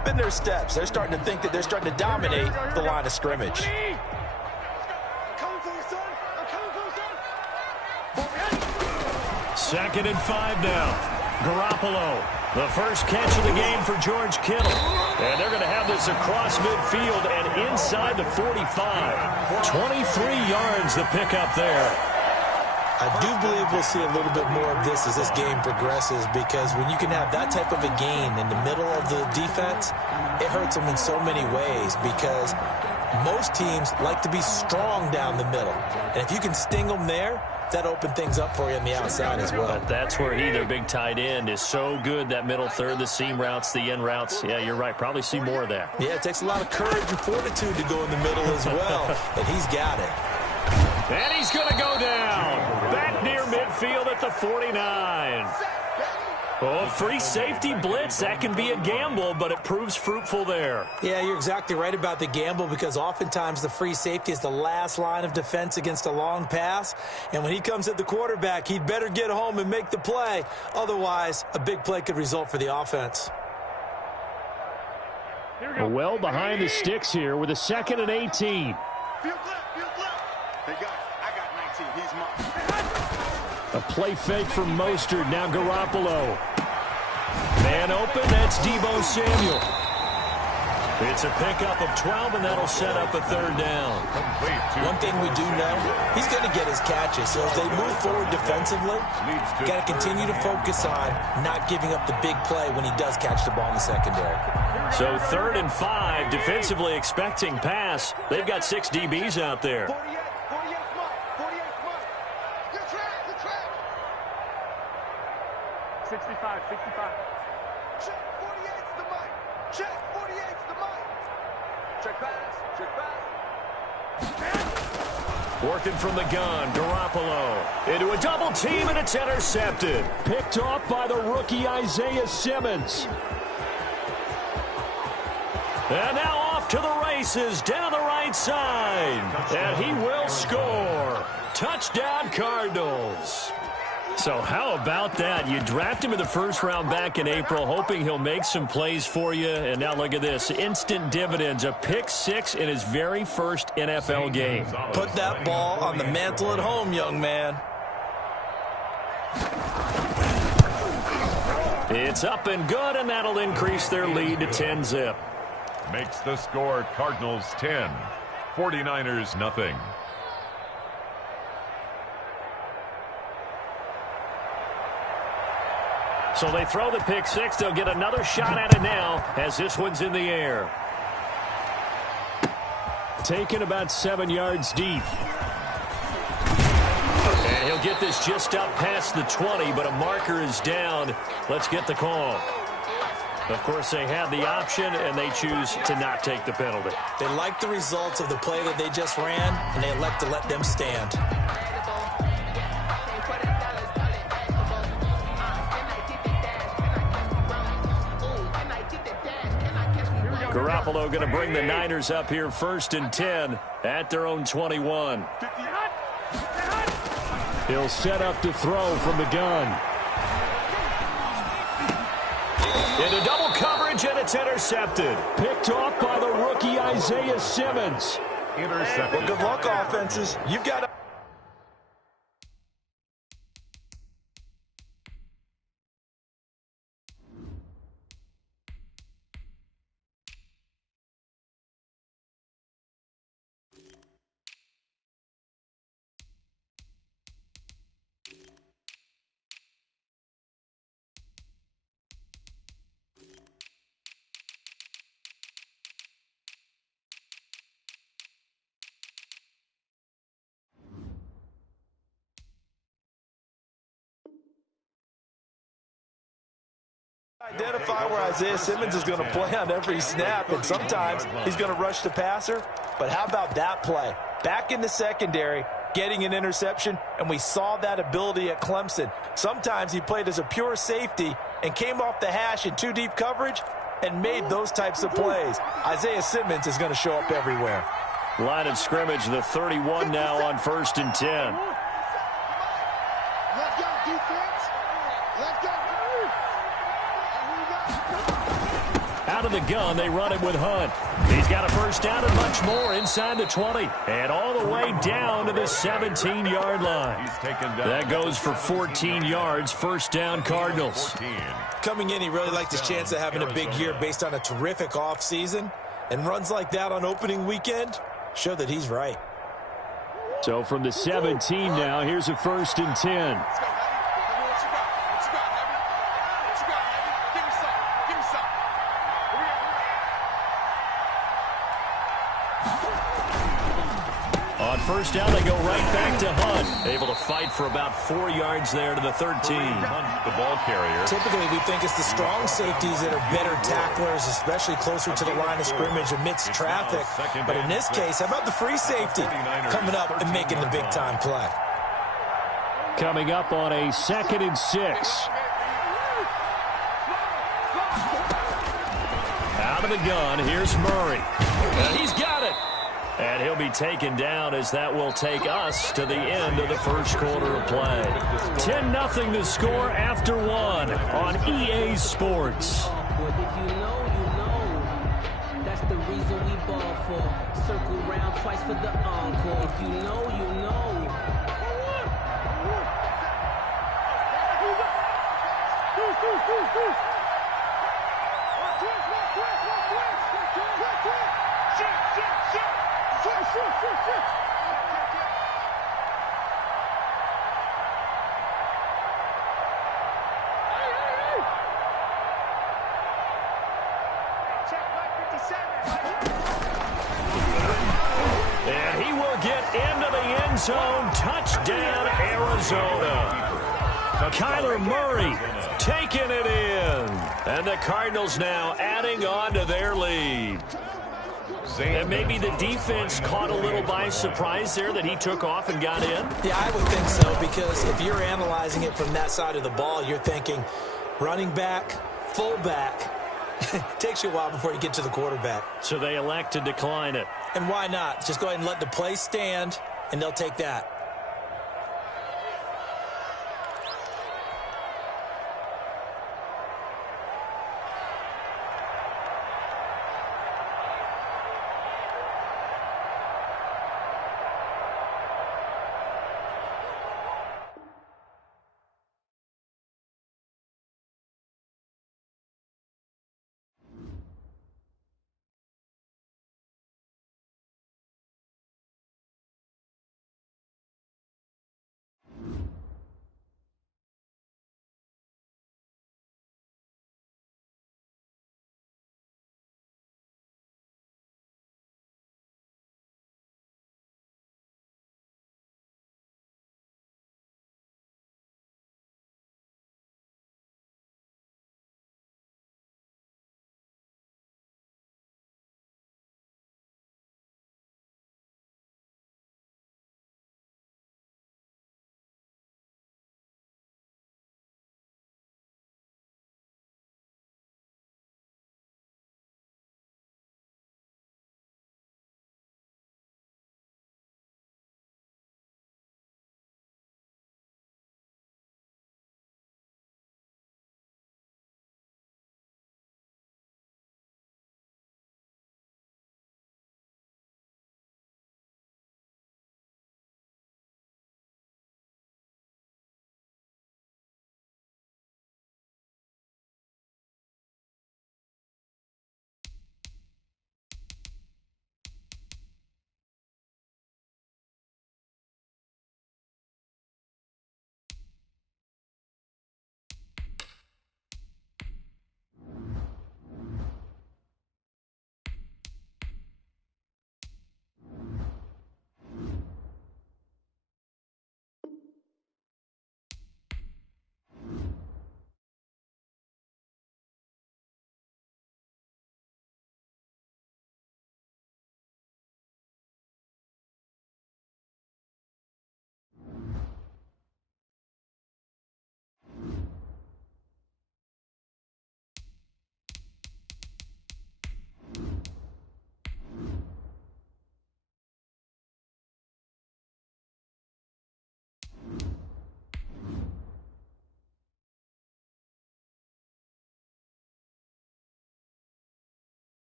skipping their steps. They're starting to think that they're starting to dominate the line of scrimmage. Second and 5 now. Garoppolo, the first catch of the game for George Kittle. And they're going to have this across midfield and inside the 45. 23 yards the pickup there. I do believe we'll see a little bit more of this as this game progresses, because when you can have that type of a gain in the middle of the defense, it hurts them in so many ways, because most teams like to be strong down the middle. And if you can sting them there, that opens things up for you on the outside as well. But that's where their big tight end, is so good, that middle third, the seam routes, the end routes. Yeah, you're right. Probably see more of that. Yeah, it takes a lot of courage and fortitude to go in the middle as well, and he's got it. And he's going to go down. Back near midfield at the 49. Oh, free safety blitz. That can be a gamble, but it proves fruitful there. Yeah, you're exactly right about the gamble, because oftentimes the free safety is the last line of defense against a long pass. And when he comes at the quarterback, he'd better get home and make the play. Otherwise, a big play could result for the offense. Well behind the sticks here with a 2nd and 18. A play fake from Mostert. Now Garoppolo. Man open. That's Deebo Samuel. It's a pickup of 12, and that'll set up a 3rd down. One thing we do know, he's going to get his catches. So as they move forward defensively, you got to continue to focus on not giving up the big play when he does catch the ball in the secondary. So 3rd and 5, defensively expecting pass. They've got 6 DBs out there. 65. Check 48's the mic. Check 48's the mic. Check pass. Working from the gun, Garoppolo into a double team, and it's intercepted. Picked off by the rookie Isaiah Simmons. And now off to the races down the right side. And he will score. Touchdown, Cardinals. So how about that? You draft him in the 1st round back in April, hoping he'll make some plays for you. And now look at this. Instant dividends. A pick 6 in his very first NFL game. Put that ball on the mantle at home, young man. It's up and good, and that'll increase their lead to 10-zip. Makes the score Cardinals 10, 49ers nothing. So they throw the pick 6. They'll get another shot at it now as this one's in the air. Taken about 7 yards deep. And he'll get this just up past the 20, but a marker is down. Let's get the call. Of course, they have the option, and they choose to not take the penalty. They like the results of the play that they just ran, and they elect to let them stand. Garoppolo going to bring the Niners up here 1st and 10 at their own 21. He'll set up to throw from the gun. Into double coverage, and it's intercepted. Picked off by the rookie Isaiah Simmons. Intercepted. Well, good luck, offenses. You've got to... identify where Isaiah Simmons is going to play on every snap, and sometimes he's going to rush the passer. But how about that play? Back in the secondary, getting an interception, and we saw that ability at Clemson. Sometimes he played as a pure safety and came off the hash in 2 deep coverage and made those types of plays. Isaiah Simmons is going to show up everywhere. Line of scrimmage, the 31 now on 1st and 10. Let's go, defense. Let's go. Out of in the gun. They run it with Hunt. He's got a first down and much more inside the 20. And all the way down to the 17-yard line. That goes for 14 yards. First down, Cardinals. Coming in, he really liked his chance of having a big year based on a terrific offseason. And runs like that on opening weekend show that he's right. So from the 17 now, here's a 1st and 10. On first down, they go right back to Hunt. Able to fight for about 4 yards there to the 13. Hunt, the ball carrier. Typically, we think it's the strong safeties that are better tacklers, especially closer to the line of scrimmage amidst traffic. But in this case, how about the free safety coming up and making the big-time play? Coming up on a 2nd and 6. Out of the gun, here's Murray. And he's got it. And he'll be taken down as that will take us to the end of the first quarter of play. 10-0 the score after 1 on EA Sports. If you know, you know. That's the reason we ball for. Circle round twice for the encore. If you know, you know. And he will get into the end zone. Touchdown, Arizona. Kyler Murray taking it in. And the Cardinals now adding on to their lead. And maybe the defense caught a little by surprise there that he took off and got in. Yeah, I would think so, because if you're analyzing it from that side of the ball, you're thinking running back, fullback. Takes you a while before you get to the quarterback. So they elect to decline it. And why not? Just go ahead and let the play stand, and they'll take that.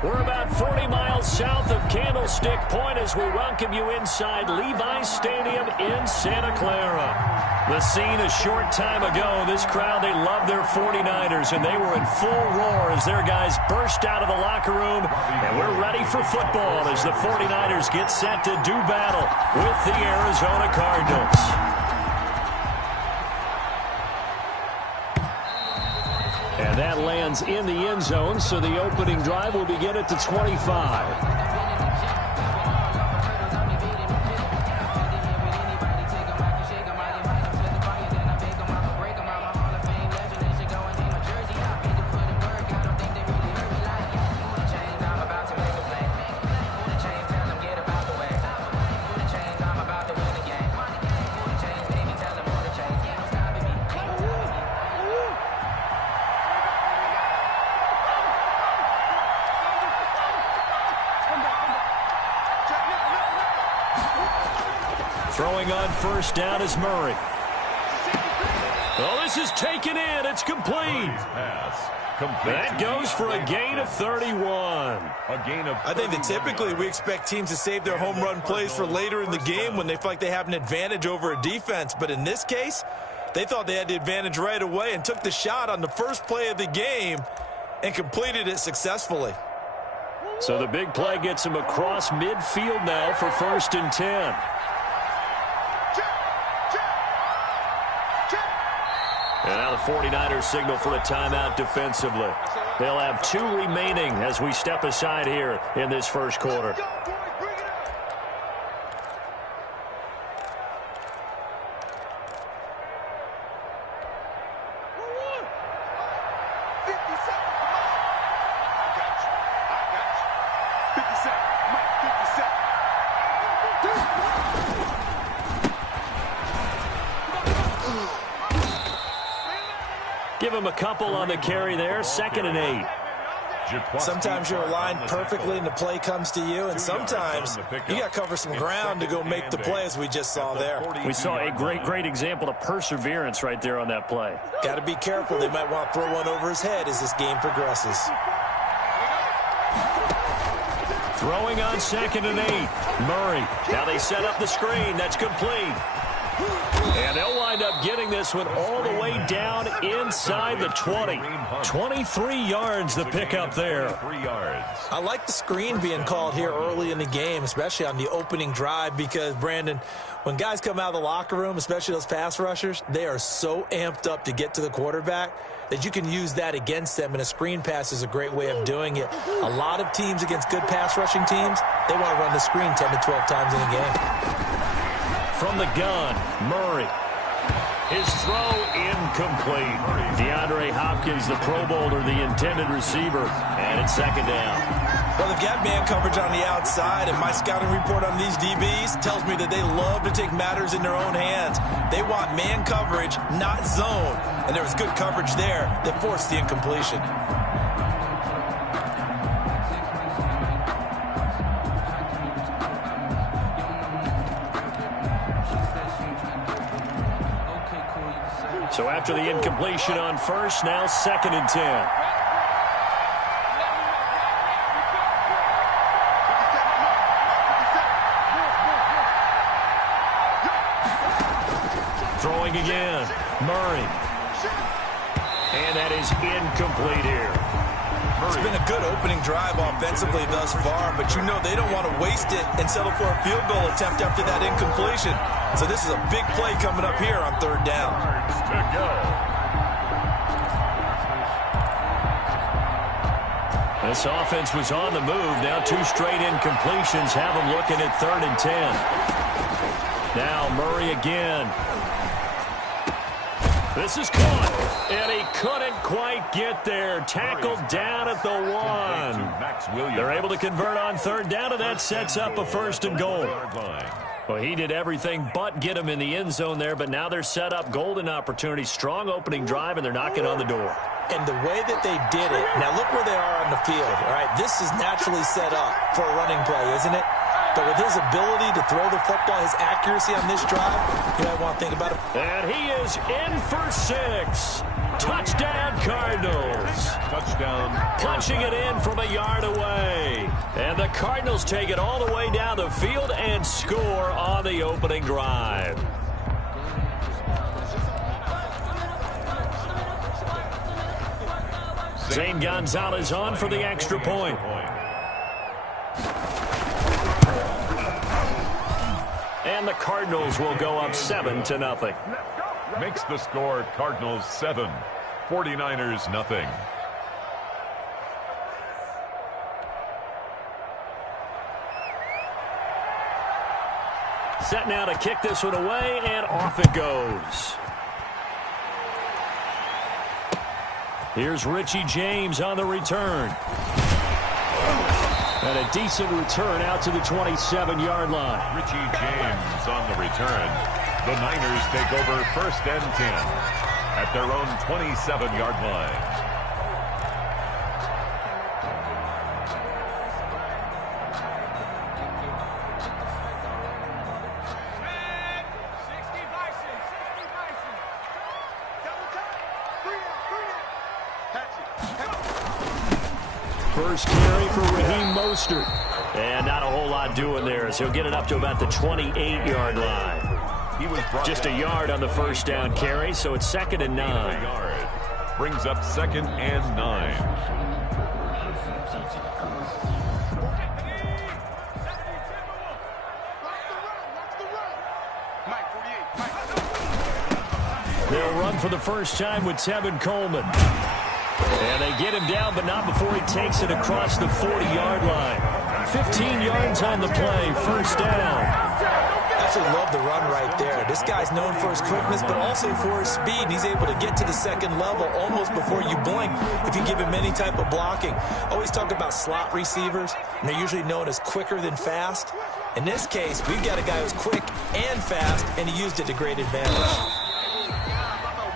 We're about 40 miles south of Candlestick Point as we welcome you inside Levi's Stadium in Santa Clara. The scene a short time ago, this crowd, they love their 49ers, and they were in full roar as their guys burst out of the locker room. And we're ready for football as the 49ers get set to do battle with the Arizona Cardinals. And that lands in the end zone, so the opening drive will begin at the 25. Throwing on first down is Murray. Oh, this is taken in. It's complete. That goes for a gain of 31. I think that typically we expect teams to save their home run plays for later in the game when they feel like they have an advantage over a defense. But in this case, they thought they had the advantage right away and took the shot on the first play of the game and completed it successfully. So the big play gets him across midfield now for 1st and 10. And now the 49ers signal for a timeout defensively. They'll have 2 remaining as we step aside here in this first quarter. Give him a couple on the carry there. 2nd and 8. Sometimes you're aligned perfectly and the play comes to you, and sometimes you got to cover some ground to go make the play, as we just saw there. We saw a great example of perseverance right there on that play. Got to be careful. They might want to throw one over his head as this game progresses. Throwing on 2nd and 8. Murray. Now they set up the screen. That's complete. And they'll wind up getting this one all the way down inside the 20. 23 yards the pickup there. I like the screen being called here early in the game, especially on the opening drive, because, Brandon, when guys come out of the locker room, especially those pass rushers, they are so amped up to get to the quarterback that you can use that against them, and a screen pass is a great way of doing it. A lot of teams against good pass rushing teams, they want to run the screen 10 to 12 times in a game. From the gun, Murray. His throw incomplete. DeAndre Hopkins, the Pro Bowler, the intended receiver, and it's 2nd down. Well, they've got man coverage on the outside, and my scouting report on these DBs tells me that they love to take matters in their own hands. They want man coverage, not zone, and there was good coverage there that forced the incompletion. So after the incompletion on first, now 2nd and 10. Throwing again, Murray. And that is incomplete here. It's been a good opening drive offensively thus far, but you know they don't want to waste it and settle for a field goal attempt after that incompletion. So this is a big play coming up here on 3rd down. This offense was on the move. Now 2 straight incompletions have them looking at 3rd and 10. Now Murray again. This is caught, and he couldn't quite get there. Tackled down at the 1. They're able to convert on 3rd down, and that sets up a 1st and goal. Well, he did everything but get him in the end zone there, but now they're set up. Golden opportunity, strong opening drive, and they're knocking on the door. And the way that they did it, now look where they are on the field, all right? This is naturally set up for a running play, isn't it? But with his ability to throw the football, his accuracy on this drive, you might want to think about it. And he is in for 6. Touchdown, Cardinals. Touchdown. Punching it in from a yard away. And the Cardinals take it all the way down the field and score on the opening drive. Zane Gonzalez on for the extra point. And the Cardinals will go up 7-0. Makes the score Cardinals 7, 49ers nothing. Set now to kick this one away, and off it goes. Here's Richie James on the return. And a decent return out to the 27-yard line. Richie James on the return. The Niners take over 1st and 10 at their own 27-yard line. First carry for Raheem Mostert. And not a whole lot doing there as he'll get it up to about the 28-yard line. He was just a yard on the first down carry, so it's 2nd and 9. Brings up 2nd and 9. They'll run for the first time with Tevin Coleman. And they get him down, but not before he takes it across the 40-yard line. 15 yards on the play, first down. Absolutely love the run right there. This guy's known for his quickness, but also for his speed. And he's able to get to the second level almost before you blink if you give him any type of blocking. Always talk about slot receivers, and they're usually known as quicker than fast. In this case, we've got a guy who's quick and fast, and he used it to great advantage.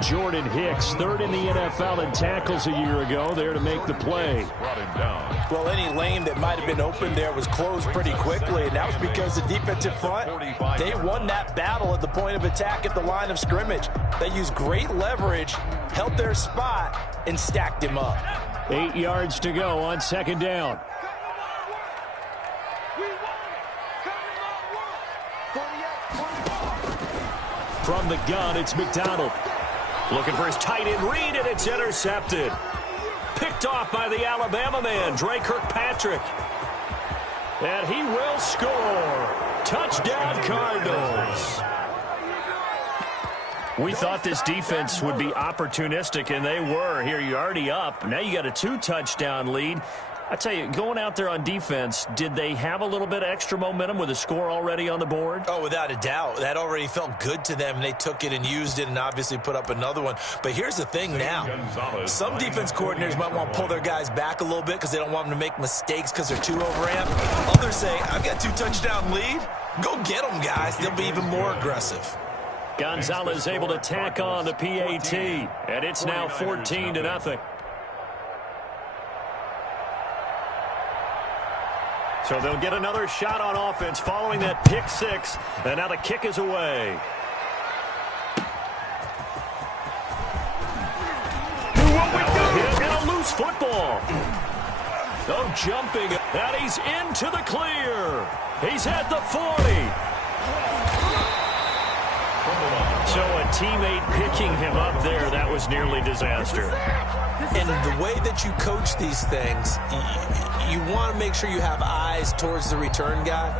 Jordan Hicks, 3rd in the NFL in tackles a year ago, there to make the play. Brought him down. Well, any lane that might have been open there was closed pretty quickly, and that was because the defensive front, they won that battle at the point of attack at the line of scrimmage. They used great leverage, held their spot, and stacked him up. 8 yards to go on 2nd down. From the gun, it's McDonald. Looking for his tight end read, and it's intercepted. Picked off by the Alabama man, Dre Kirkpatrick. And he will score. Touchdown, Cardinals. We thought this defense would be opportunistic, and they were. Here, you're already up. Now you got a 2-touchdown lead. I tell you, going out there on defense, did they have a little bit of extra momentum with a score already on the board? Oh, without a doubt. That already felt good to them. They took it and used it and obviously put up another one. But here's the thing now. Some defense coordinators might want to pull their guys back a little bit because they don't want them to make mistakes because they're too overamped. Others say, I've got 2-touchdown lead. Go get them, guys. They'll be even more aggressive. Gonzalez able to tack on the PAT, and it's now 14-0. So they'll get another shot on offense following that pick six. And now the kick is away. And a loose football. Oh, jumping. And he's into the clear. He's at the 40. So a teammate picking him up there, that was nearly disaster. And the way that you coach these things, you want to make sure you have eyes towards the return guy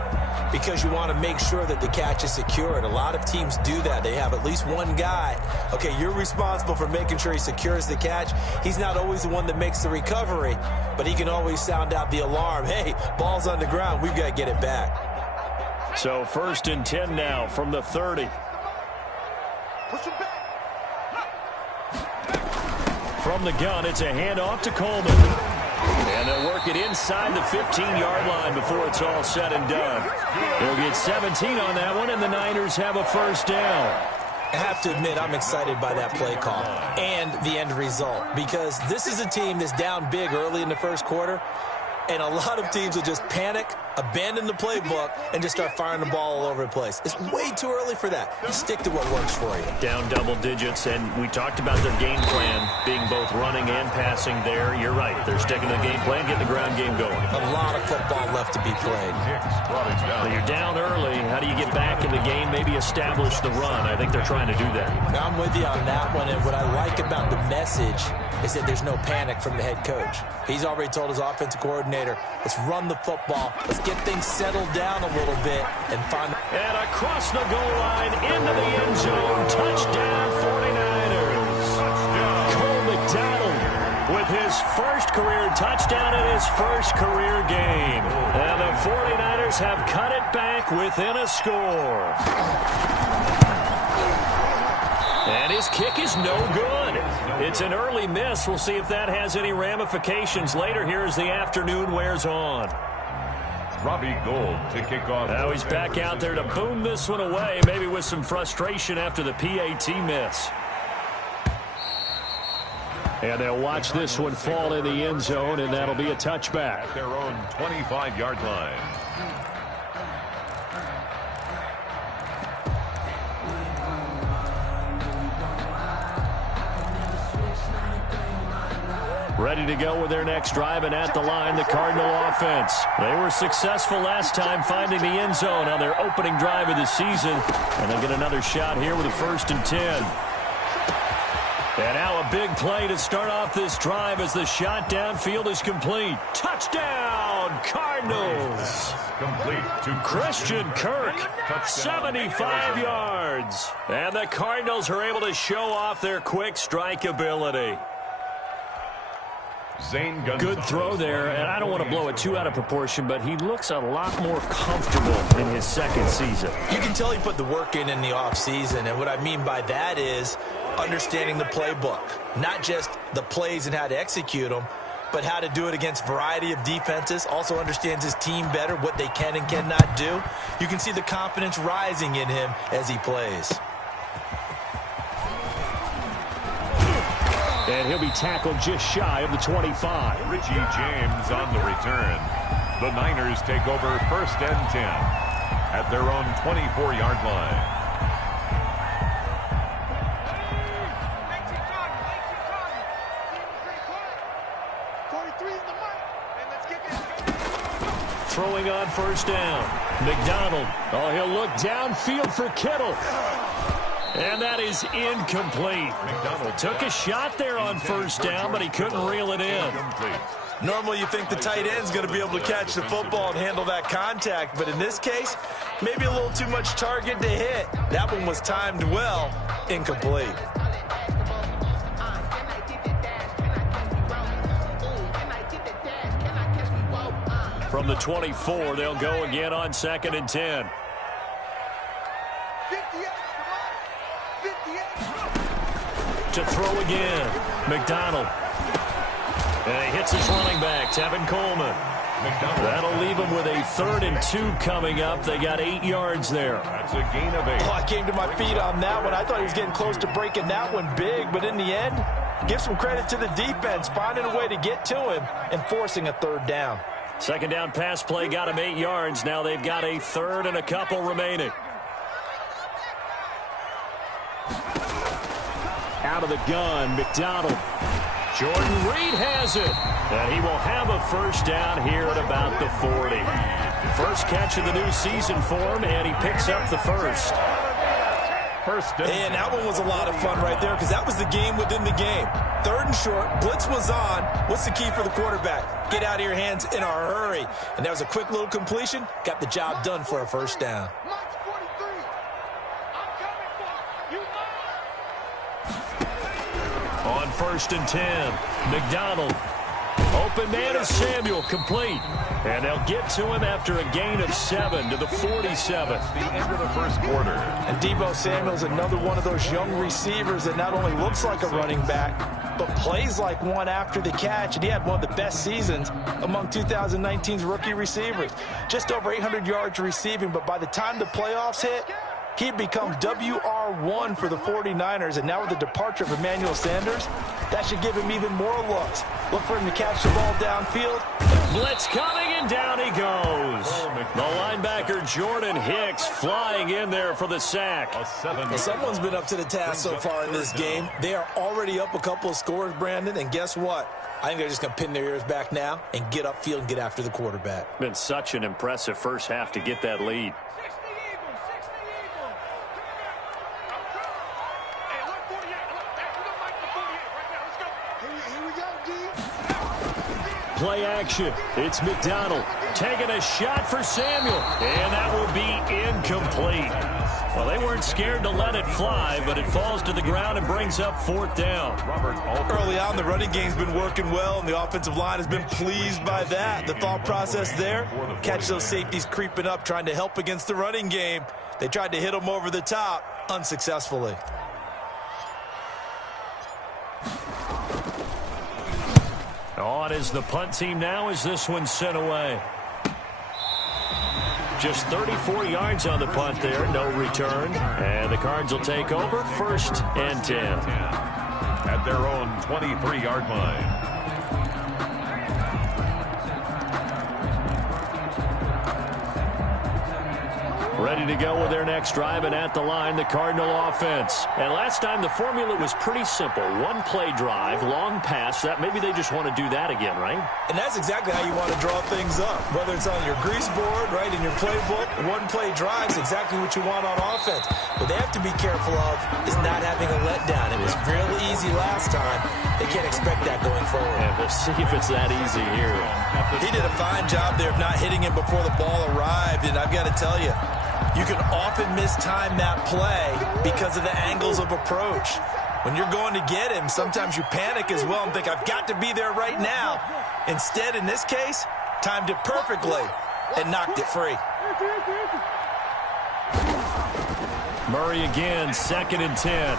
because you want to make sure that the catch is secured. A lot of teams do that. They have at least one guy. Okay, you're responsible for making sure he secures the catch. He's not always the one that makes the recovery, but he can always sound out the alarm. Hey, ball's on the ground. We've got to get it back. So 1st and 10 now from the 30. From the gun, it's a handoff to Coleman. And they'll work it inside the 15-yard line before it's all said and done. They'll get 17 on that one, and the Niners have a first down. I have to admit, I'm excited by that play call and the end result because this is a team that's down big early in the first quarter. And a lot of teams will just panic, abandon the playbook, and just start firing the ball all over the place. It's way too early for that. You stick to what works for you. Down double digits, and we talked about their game plan being both running and passing there. You're right. They're sticking to the game plan, getting the ground game going. A lot of football left to be played. Well, you're down early. How do you get back in the game, maybe establish the run? I think they're trying to do that. I'm with you on that one, and what I like about the message is that there's no panic from the head coach. He's already told his offensive coordinator, let's run the football, let's get things settled down a little bit, and find... And across the goal line, into the end zone, touchdown 49ers. Cole McDonald with his first career touchdown in his first career game. And the 49ers have cut it back within a score. And his kick is no good. It's an early miss. We'll see if that has any ramifications later here as the afternoon wears on. Robbie Gould to kick off. Now he's back out there to boom this one away, maybe with some frustration after the PAT miss. And they'll watch this one fall in the end zone, and that'll be a touchback. At their own 25-yard line. Ready to go with their next drive, and at the line, the Cardinal offense. They were successful last time finding the end zone on their opening drive of the season, and they'll get another shot here with a 1st and 10. And now a big play to start off this drive as the shot downfield is complete. Touchdown, Cardinals! Complete to Christian Kirk, 75 yards. And the Cardinals are able to show off their quick strike ability. Good throw there, and I don't want to blow it too out of proportion, but he looks a lot more comfortable in his second season. You can tell he put the work in the offseason, and what I mean by that is understanding the playbook. Not just the plays and how to execute them, but how to do it against a variety of defenses. Also understands his team better, what they can and cannot do. You can see the confidence rising in him as he plays. And he'll be tackled just shy of the 25. Richie James on the return. The Niners take over 1st and 10 at their own 24-yard line. Throwing on 1st down. McDonald. Oh, he'll look downfield for Kittle. And that is incomplete. McDonald took a shot there on 1st down, but he couldn't reel it in. Normally you think the tight end's going to be able to catch the football and handle that contact, but in this case, maybe a little too much target to hit. That one was timed well, incomplete. From the 24, they'll go again on 2nd and 10. To throw again, McDonald. And he hits his running back, Tevin Coleman. That'll leave him with a 3rd and 2 coming up. They got 8 yards there. That's a gain of 8. Oh, I came to my feet on that one. I thought he was getting close to breaking that one big, but in the end, give some credit to the defense, finding a way to get to him and forcing a 3rd down. 2nd down pass play got him 8 yards. Now they've got a 3rd and a couple remaining. Out of the gun, McDonald. Jordan Reed has it. And he will have a 1st down here at about the 40. First catch of the new season for him, and he picks up the 1st. And that one was a lot of fun right there because that was the game within the game. 3rd and short, blitz was on. What's the key for the quarterback? Get out of your hands in a hurry. And that was a quick little completion. Got the job done for a 1st down. On 1st and 10, McDonald. Open man is Samuel, complete. And they'll get to him after a gain of 7 to the 47. The end of the 1st quarter. And Deebo Samuel's another one of those young receivers that not only looks like a running back, but plays like one after the catch. And he had one of the best seasons among 2019's rookie receivers. Just over 800 yards receiving, but by the time the playoffs hit, he had become WR1 for the 49ers, and now with the departure of Emmanuel Sanders, that should give him even more looks. Look for him to catch the ball downfield and Blitz coming, and down he goes. The linebacker, Jordan Hicks, flying in there for the sack. Well, someone's been up to the task so far in this game. They are already up a couple of scores, Brandon, and guess what? I think they're just going to pin their ears back now and get upfield and get after the quarterback. Been such an impressive first half to get that lead. Play action. It's McDonald taking a shot for Samuel, and that will be incomplete. Well, they weren't scared to let it fly, but it falls to the ground and brings up fourth down. Early on, the running game's been working well, and the offensive line has been pleased by that. The thought process there, catch those safeties creeping up, trying to help against the running game. They tried to hit them over the top, unsuccessfully. On is the punt team now as this one's sent away. Just 34 yards on the punt there, no return. And the Cards will take over, 1st and 10. At their own 23-yard line. Ready to go with their next drive, and at the line, the Cardinal offense. And last time, the formula was pretty simple. One play drive, long pass. That maybe they just want to do that again, right? And that's exactly how you want to draw things up. Whether it's on your grease board, right, in your playbook, one play drive is exactly what you want on offense. What they have to be careful of is not having a letdown. It was real easy last time. They can't expect that going forward. And we'll see if it's that easy here. He did a fine job there of not hitting him before the ball arrived, and I've got to tell you, you can often mistime that play because of the angles of approach. When you're going to get him, sometimes you panic as well and think, I've got to be there right now. Instead, in this case, timed it perfectly and knocked it free. Murray again, 2nd and 10.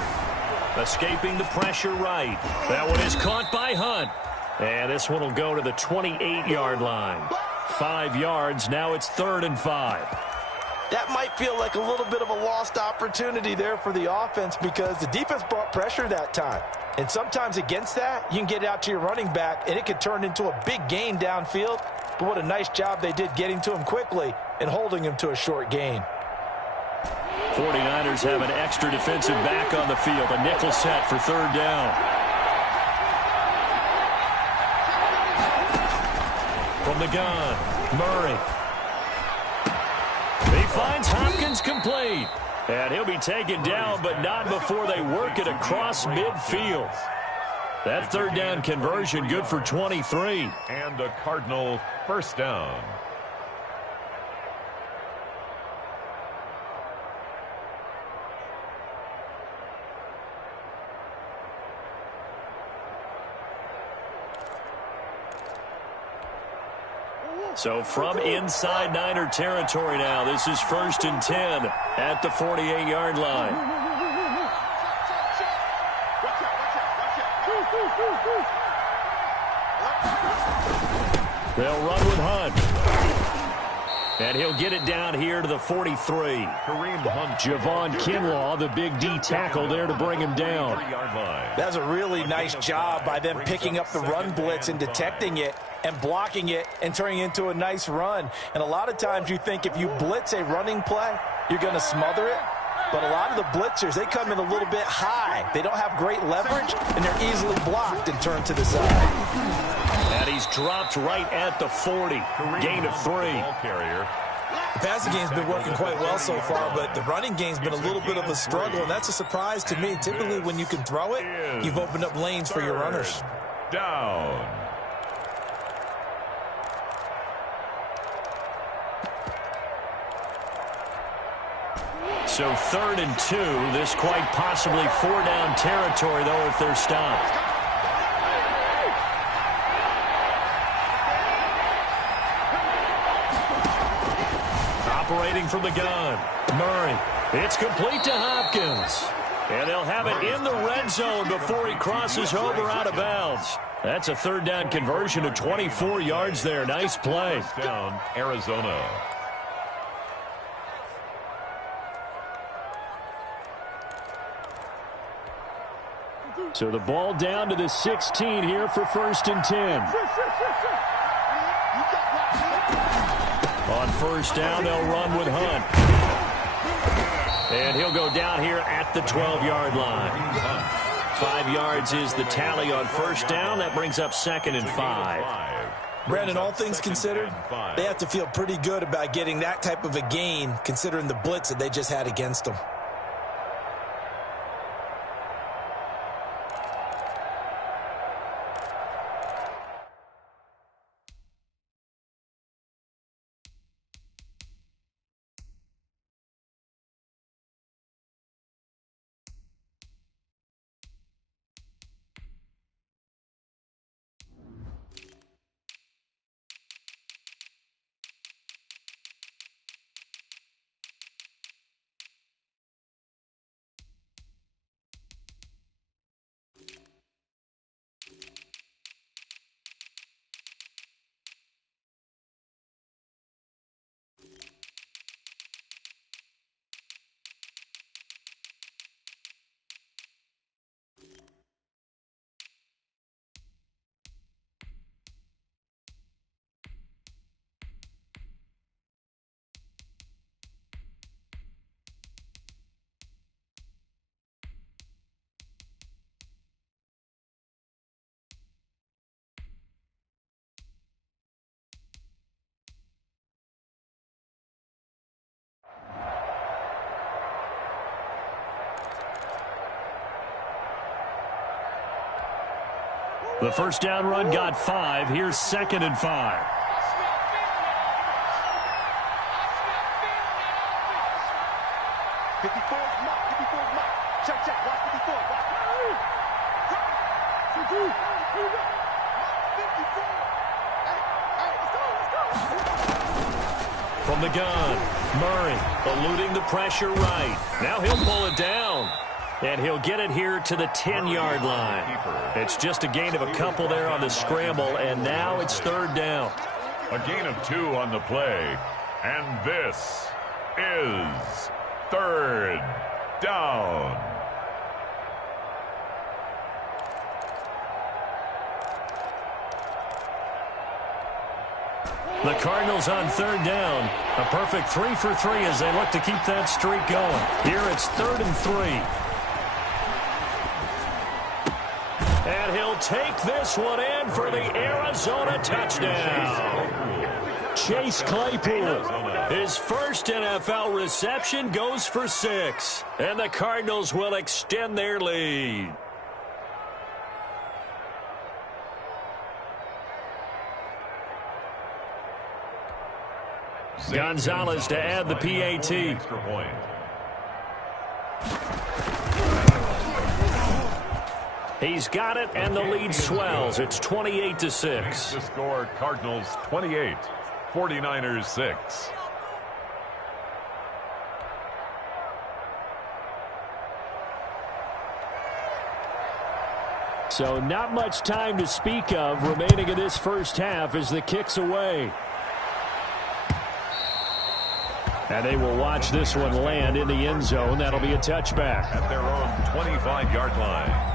Escaping the pressure right. That one is caught by Hunt. And this one will go to the 28-yard line. 5 yards, now it's 3rd and 5. That might feel like a little bit of a lost opportunity there for the offense because the defense brought pressure that time. And sometimes against that, you can get out to your running back, and it could turn into a big gain downfield. But what a nice job they did getting to him quickly and holding him to a short gain. 49ers have an extra defensive back on the field. A nickel set for 3rd down. From the gun, Murray. He finds Hopkins complete. And he'll be taken down, but not before they work it across midfield. That 3rd down conversion good for 23. And a Cardinal 1st down. So from inside Niner territory now, this is 1st and 10 at the 48-yard line. They'll run with Hunt. And he'll get it down here to the 43. Kareem Hunt. Javon Kinlaw, the big D tackle there to bring him down. That's a really nice job by them picking up the run blitz and detecting it and blocking it and turning it into a nice run. And a lot of times you think if you blitz a running play, you're going to smother it. But a lot of the blitzers, they come in a little bit high. They don't have great leverage, and they're easily blocked and turned to the side. And he's dropped right at the 40. Gain of 3. The passing game's been working quite well so far, but the running game's been a little bit of a struggle, and that's a surprise to me. Typically, when you can throw it, you've opened up lanes for your runners. Down. So 3rd and 2. This quite possibly 4-down territory, though, if they're stopped. Operating from the gun, Murray. It's complete to Hopkins. And they'll have it in the red zone before he crosses over out of bounds. That's a 3rd down conversion of 24 yards there. Nice play. Down, Arizona. So the ball down to the 16 here for 1st and 10. On first down, they'll run with Hunt. And he'll go down here at the 12-yard line. 5 yards is the tally on first down. That brings up 2nd and 5. Brandon, all things considered, they have to feel pretty good about getting that type of a gain considering the blitz that they just had against them. The first down run got 5. Here's 2nd and 5. Check. Watch 54. From the gun, Murray eluding the pressure right. Now he'll pull it down. And he'll get it here to the 10-yard line. It's just a gain of a couple there on the scramble, and now it's 3rd down. A gain of 2 on the play. And this is 3rd down. The Cardinals on 3rd down. A perfect 3 for 3 as they look to keep that streak going. Here it's 3rd and 3. And he'll take this one in for the Arizona touchdown. Chase Claypool, his first NFL reception, goes for 6. And the Cardinals will extend their lead. Gonzalez to add the PAT. Extra point. He's got it, and the lead swells. It's 28-6. The score, Cardinals 28, 49ers 6. So not much time to speak of remaining in this first half as the kick's away. And they will watch this one land in the end zone. That'll be a touchback. At their own 25-yard line.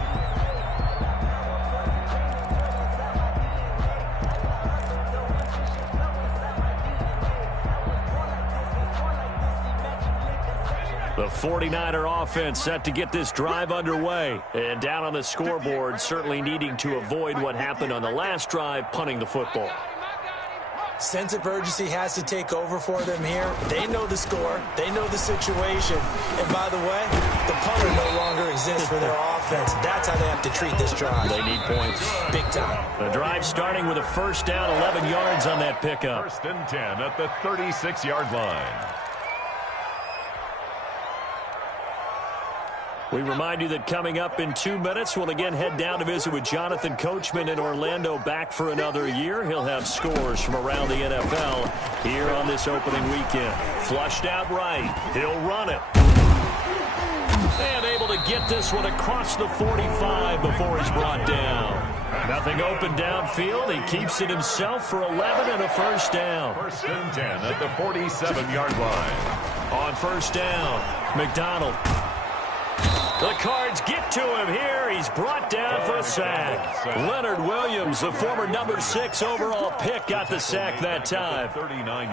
The 49er offense set to get this drive underway. And down on the scoreboard, certainly needing to avoid what happened on the last drive, punting the football. Sense of urgency has to take over for them here. They know the score. They know the situation. And by the way, the punter no longer exists for their offense. That's how they have to treat this drive. They need points. Big time. The drive starting with a first down, 11 yards on that pickup. 1st and 10 at the 36-yard line. We remind you that coming up in 2 minutes, we'll again head down to visit with Jonathan Coachman in Orlando, back for another year. He'll have scores from around the NFL here on this opening weekend. Flushed out right. He'll run it. And able to get this one across the 45 before he's brought down. Nothing open downfield. He keeps it himself for 11 and a first down. 1st and 10 at the 47-yard line. On first down, McDonald. The Cards get to him here. He's brought down for a sack. Leonard Williams, the former number 6 overall pick, got the sack that time.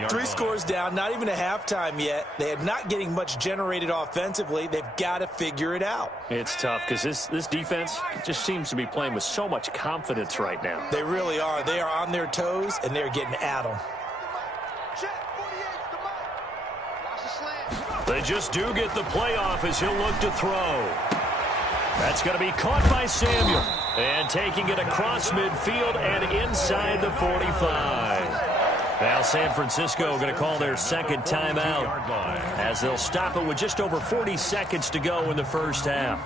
3 scores down, not even a halftime yet. They are not getting much generated offensively. They've got to figure it out. It's tough because this defense just seems to be playing with so much confidence right now. They really are. They are on their toes, and they're getting at them. They just do get the playoff as he'll look to throw. That's going to be caught by Samuel. And taking it across midfield and inside the 45. Now San Francisco going to call their second timeout as they'll stop it with just over 40 seconds to go in the first half.